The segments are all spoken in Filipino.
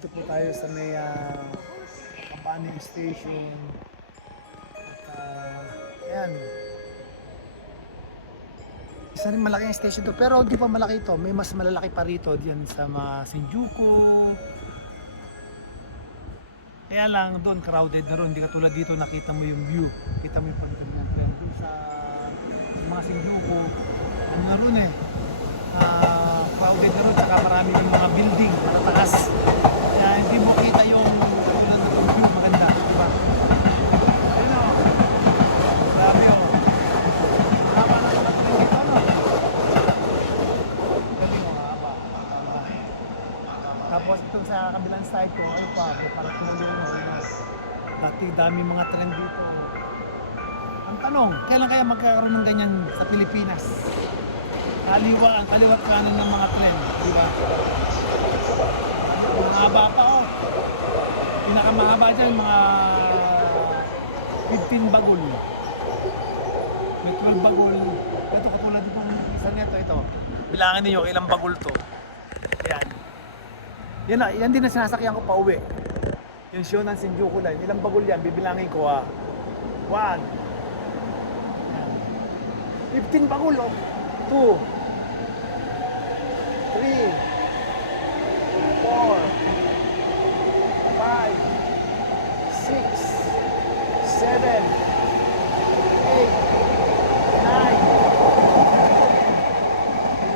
Ito po tayo sa may Kapaning Station. At ayan. Isa rin malaking station to. Pero di pa malaki ito. May mas malalaki pa rito diyan sa Shinjuku. Kaya lang doon crowded na ron. Hindi katulad dito nakita mo yung view. Kita mo yung pagdating ng trend. Doon sa mga Shinjuku. Ano na ron eh. Crowded na ron. Saka marami yung mga building. Matataas. Kaya hindi mo kita yung view maganda. Diba? Ayun o. Grabe o. Haba na nakatuloy dito no. Galing o haba. Tapos itong sa kabilang side ko, ay pa, parang tuloy mo. Dati dami mga trend dito. Ang tanong, kailan kaya magkakaroon ng ganyan sa Pilipinas? Ang kaliwat kanan ng mga trend, di ba? Mahaba pa oh. Pinakamahaba dyan, mga 15 bagul. May 12 bagul. Ito katulad itong isa nito, ito. Bilangin niyo ilang bagul to. Yan. Yan din ang sinasakyan ko pa uwi. Yung Shonan Shinjuku line. Ilang bagul yan, bibilangin ko 1. 15 bagul oh. 2. 3. 4. 5. 6. 7. 8. 9.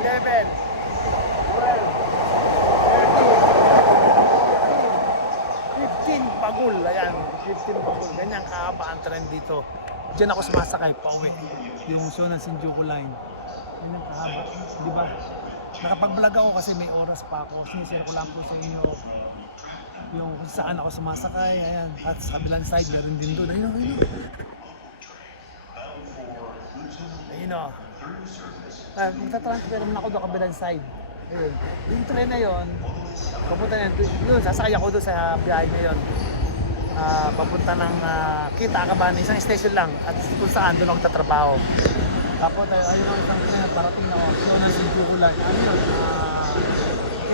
10. 11. 12. 13. 14. 15 bagul. Ayan, 15 bagul. Ganyan kahaba ang trend dito. Diyan ako sumasakay pa uwi. Yung Shonan Shinjuku line. Ganyan kahaba. Di ba? Nakapag-vlog ako kasi may oras pa ako. Sinishare ko lang po sa inyo yung kung saan ako sumasakay. Ayan. At sa kabilang side, meron din doon. Ayun, ayun. Ayun o. Magta-transfer naman ako doon kabilang side. Ayun. Yung train na yun, papunta na yun. Sasakay ako doon sa biyahe na yun. Papunta ng Kita Kabaning, isang station lang. At kung saan, doon ako tatrabaho. Tapos ayun ang isang train at parating na ako. Yun ang Shinjuku line. Ano yun?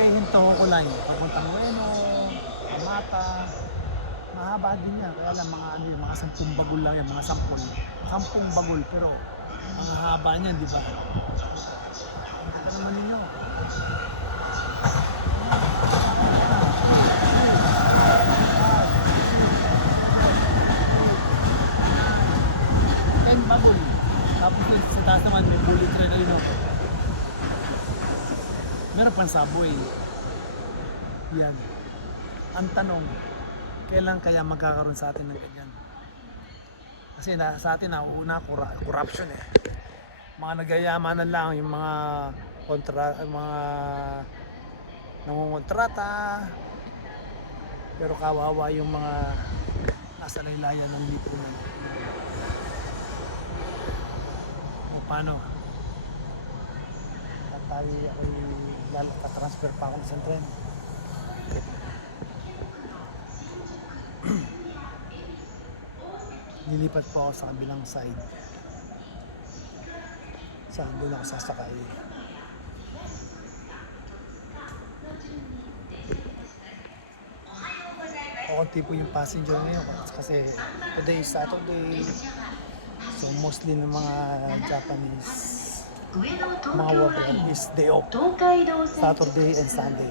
Hinto line. Papuntang Ueno, Hamata. Mahaba din yan. Kaya lang mga 10 bagul lang yan. Mga 10 bagul. Pero ang haba niyan, di ba? Nakita naman ninyo. Bagul. Tapos sa taas naman may bullet train ayun ako. Meron pang subway. Yan. Ang tanong, kailan kaya magkakaroon sa atin ng ganyan? Kasi sa atin nauuna corruption eh. Mga nagyayamanan lang yung mga nangungontrata. Pero kawawa yung mga nasa laylayan ng lipunan. Paano? At tayo ay transfer pa akong isang tren. Nilipat po ako sa kabilang side. Saan doon ako sasakay? Kakunti po yung passenger ngayon kasi today is Saturday. So mostly ng mga Japanese mga worker is day off. Saturday and Sunday.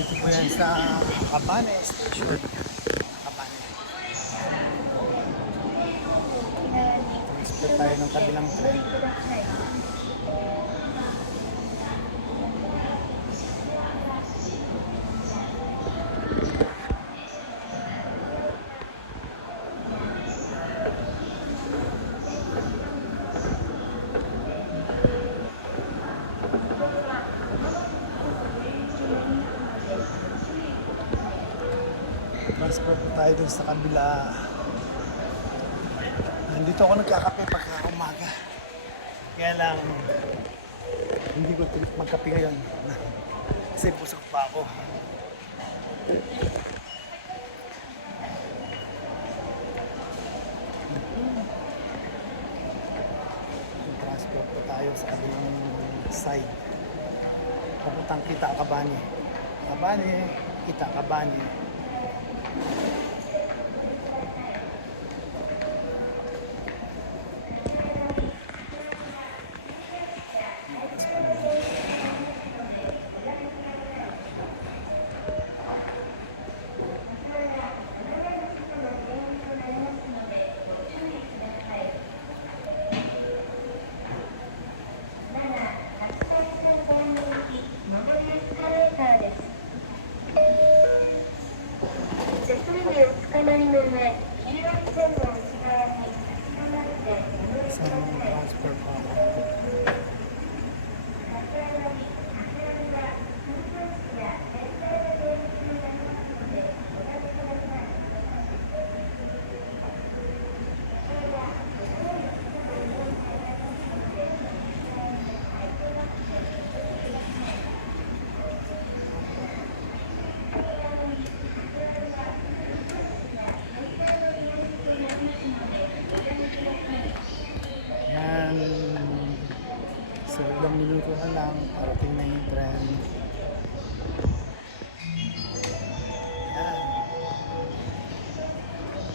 Dito po yan sa Abane Station. Abane. Transfer tayo ng kabilang train. transfer po tayo dun sa kabila. Dito ako nagkakape pagka umaga. Kaya lang, hindi ko trip magkape ngayon. Kasi busog pa ako. Transport po tayo sa kabilang side. Papuntang Kita Kabani. Kabani, Kita Kabani. Isang transfer pa ako. Yan. Sa ilang minuto na lang, parating na yung tren. Yan.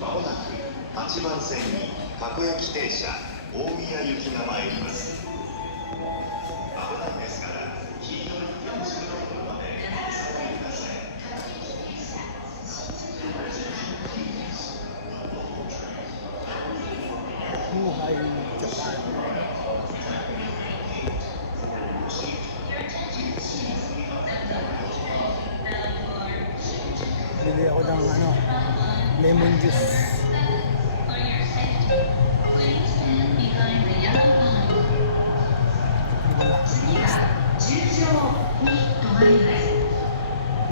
まもなく8番線にたこ焼き停車大宮行きが参ります。危ないですから黄色い手をするところまでお下がりください。Buhay Japan. Bili ako ng lemon juice.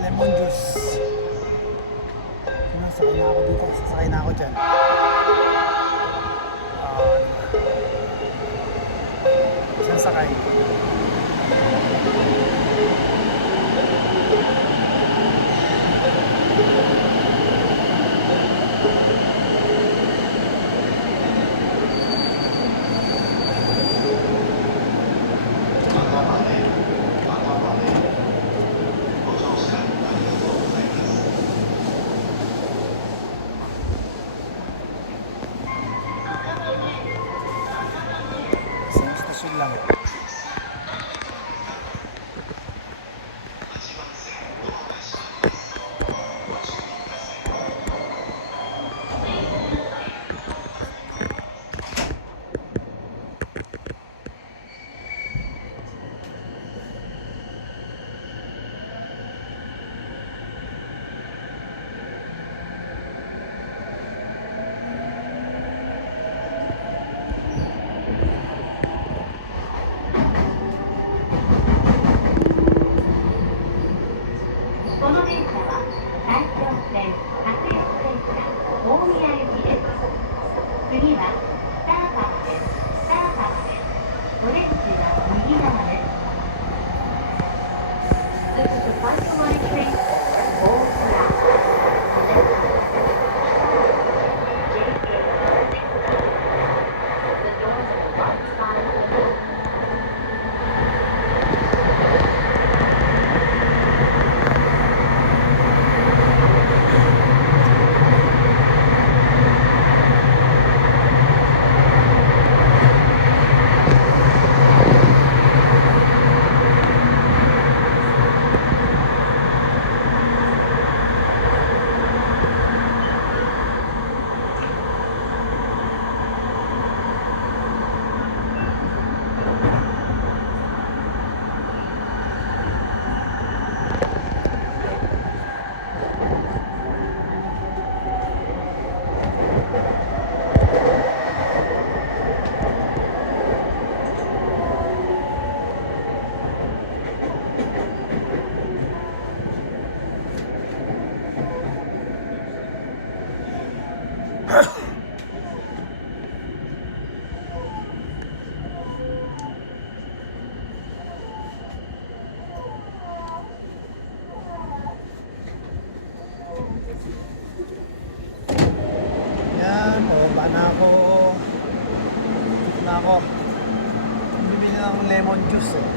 Lemon juice. Sasakay na ako dito. Sasakay na ako dyan. Saan sakay? Isang stasyon lang. na ako. Bibili ng lemon juice eh.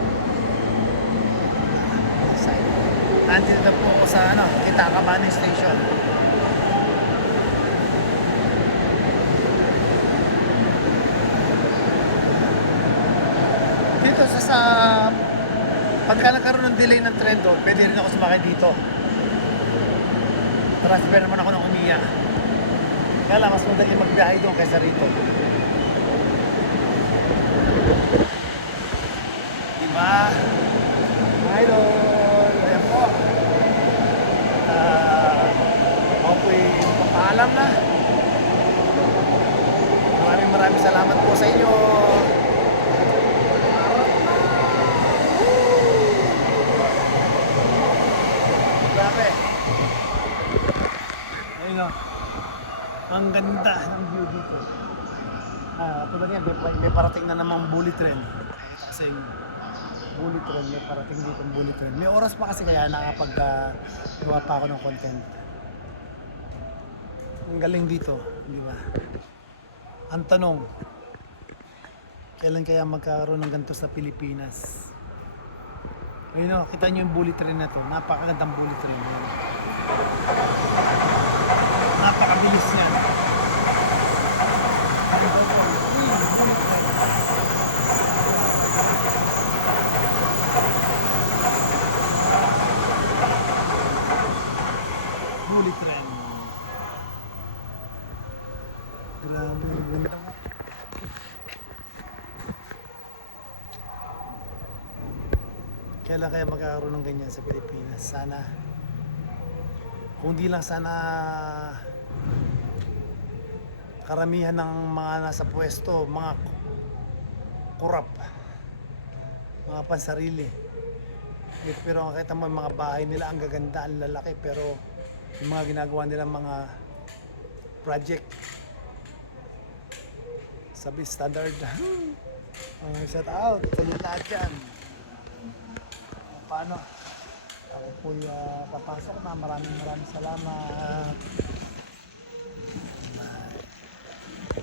Nandito na po ako sa Kitakamanin Station. Dito sa pagka nagkaroon ng delay ng tren doon, pwede rin ako sumakay dito. Transfer naman ako ng Umiya. Kaya lang, mas madali magbiyahe doon kaysa rito. Diba? Idol! Ayan po. Ako po'y papaalam na. Maraming salamat po sa inyo. Grabe. Ayun o. Ang ganda ng view dito. Tulad yan, may parating na namang bullet train. Kasi bullet train, may parating dito ang bullet train. May oras pa kasi kaya nakapag-gawa pa ako ng content. Ang galing dito, di ba? Ang tanong, kailan kaya magkakaroon ng ganito sa Pilipinas? Ayun o, kita nyo yung bullet train na to. Napakagandang bullet train. Napakabilis yan. Bullet train. Grabe, ganda mo. Kailan kaya magkakaroon ng ganyan sa Pilipinas? Sana. Kung di lang sana karamihan ng mga nasa pwesto, mga kurap, mga pansarili. Pero nakita mo yung mga bahay nila, ang gaganda, ang lalaki, pero yung mga ginagawa nila mga project sabi standard. Shout out sa lahat dyan. Paano? Ako po papasok na. Maraming salamat.